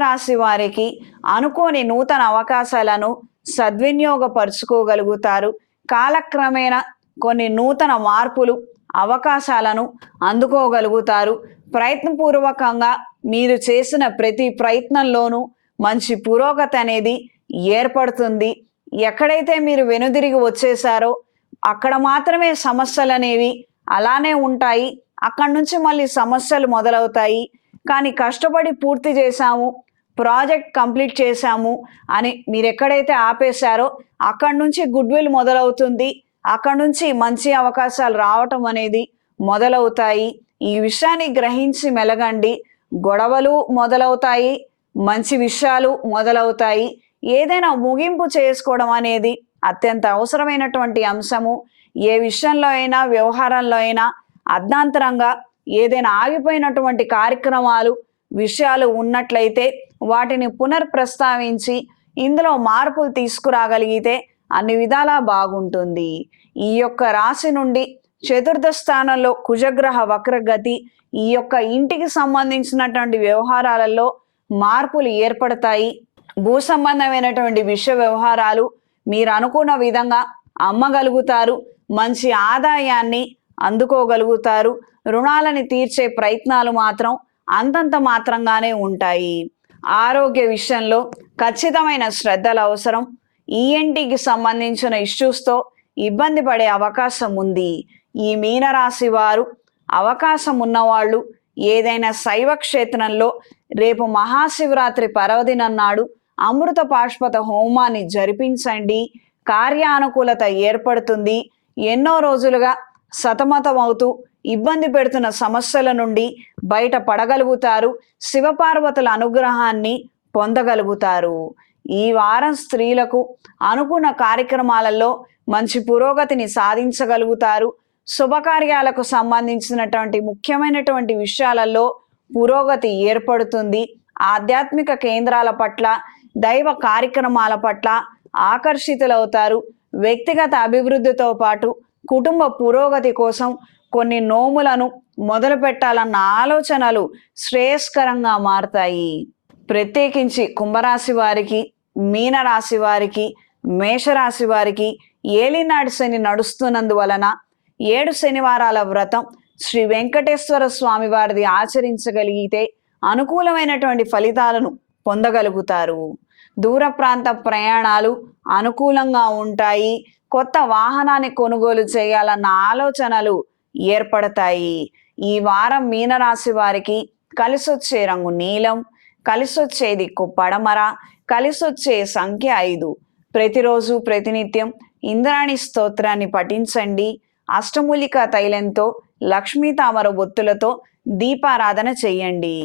మీనరాశి వారికి అనుకోని నూతన అవకాశాలను సద్వినియోగపరుచుకోగలుగుతారు. కాలక్రమేణా కొన్ని నూతన మార్పులు, అవకాశాలను అందుకోగలుగుతారు. ప్రయత్నపూర్వకంగా మీరు చేసిన ప్రతి ప్రయత్నంలోనూ మంచి పురోగతి అనేది ఏర్పడుతుంది. ఎక్కడైతే మీరు వెనుదిరిగి వచ్చేసారో అక్కడ మాత్రమే సమస్యలనేవి అలానే ఉంటాయి. అక్కడి నుంచి మళ్ళీ సమస్యలు మొదలవుతాయి. కానీ కష్టపడి పూర్తి చేశాము, ప్రాజెక్ట్ కంప్లీట్ చేశాము అని మీరెక్కడైతే ఆపేశారో అక్కడి నుంచి గుడ్‌విల్ మొదలవుతుంది. అక్కడి నుంచి మంచి అవకాశాలు రావటం అనేది మొదలవుతాయి. ఈ విషయాన్ని గ్రహించి మెలగండి. గొడవలు మొదలవుతాయి, మంచి విషయాలు మొదలవుతాయి. ఏదైనా ముగింపు చేసుకోవడం అనేది అత్యంత అవసరమైనటువంటి అంశము. ఏ విషయంలో అయినా, వ్యవహారంలో అయినా అర్ధాంతరంగా ఏదైనా ఆగిపోయినటువంటి కార్యక్రమాలు, విషయాలు ఉన్నట్లయితే వాటిని పునర్ప్రస్తావించి ఇందులో మార్పులు తీసుకురాగలిగితే అన్ని విధాలా బాగుంటుంది. ఈ యొక్క రాశి నుండి చతుర్థ స్థానంలో కుజగ్రహ వక్రగతి ఈ యొక్క ఇంటికి సంబంధించినటువంటి వ్యవహారాలలో మార్పులు ఏర్పడతాయి. భూ సంబంధమైనటువంటి విషయ వ్యవహారాలు మీరు అనుకున్న విధంగా అమ్మగలుగుతారు. మంచి ఆదాయాన్ని అందుకోగలుగుతారు. రుణాలని తీర్చే ప్రయత్నాలు మాత్రం అంతంత మాత్రంగానే ఉంటాయి. ఆరోగ్య విషయంలో ఖచ్చితమైన శ్రద్ధలు అవసరం. ఈఎన్టీకి సంబంధించిన ఇష్యూస్తో ఇబ్బంది పడే అవకాశం ఉంది. ఈ మీనరాశి వారు అవకాశం ఉన్నవాళ్ళు ఏదైనా శైవ క్షేత్రంలో రేపు మహాశివరాత్రి పర్వదినం నాడు అమృత పాశుపత హోమాన్ని జరిపించండి. కార్యానుకూలత ఏర్పడుతుంది. ఎన్నో రోజులుగా సతమతమవుతూ ఇబ్బంది పెడుతున్న సమస్యల నుండి బయట పడగలుగుతారు. శివపార్వతుల అనుగ్రహాన్ని పొందగలుగుతారు. ఈ వారం స్త్రీలకు అనుకున్న కార్యక్రమాలలో మంచి పురోగతిని సాధించగలుగుతారు. శుభకార్యాలకు సంబంధించినటువంటి ముఖ్యమైనటువంటి విషయాలలో పురోగతి ఏర్పడుతుంది. ఆధ్యాత్మిక కేంద్రాల పట్ల, దైవ కార్యక్రమాల పట్ల ఆకర్షితులవుతారు. వ్యక్తిగత అభివృద్ధితో పాటు కుటుంబ పురోగతి కోసం కొన్ని నోములను మొదలు పెట్టాలన్న ఆలోచనలు శ్రేయస్కరంగా మారతాయి. ప్రత్యేకించి కుంభరాశి వారికి, మీనరాశి వారికి, మేషరాశి వారికి ఏలినాటి శని నడుస్తున్నందువలన 7 శనివారాల వ్రతం శ్రీ వెంకటేశ్వర స్వామి వారిది ఆచరించగలిగితే అనుకూలమైనటువంటి ఫలితాలను పొందగలుగుతారు. దూర ప్రాంత ప్రయాణాలు అనుకూలంగా ఉంటాయి. కొత్త వాహనాన్ని కొనుగోలు చేయాలన్న ఆలోచనలు ఏర్పడతాయి. ఈ వారం మీనరాశి వారికి కలిసొచ్చే రంగు నీలం, కలిసొచ్చే దిక్కు పడమర, కలిసొచ్చే సంఖ్య 5. ప్రతిరోజు ప్రతినిత్యం ఇంద్రాణి స్తోత్రాన్ని పఠించండి. అష్టమూలికా తైలంతో, లక్ష్మీ తామర ఒత్తులతో దీపారాధన చెయ్యండి.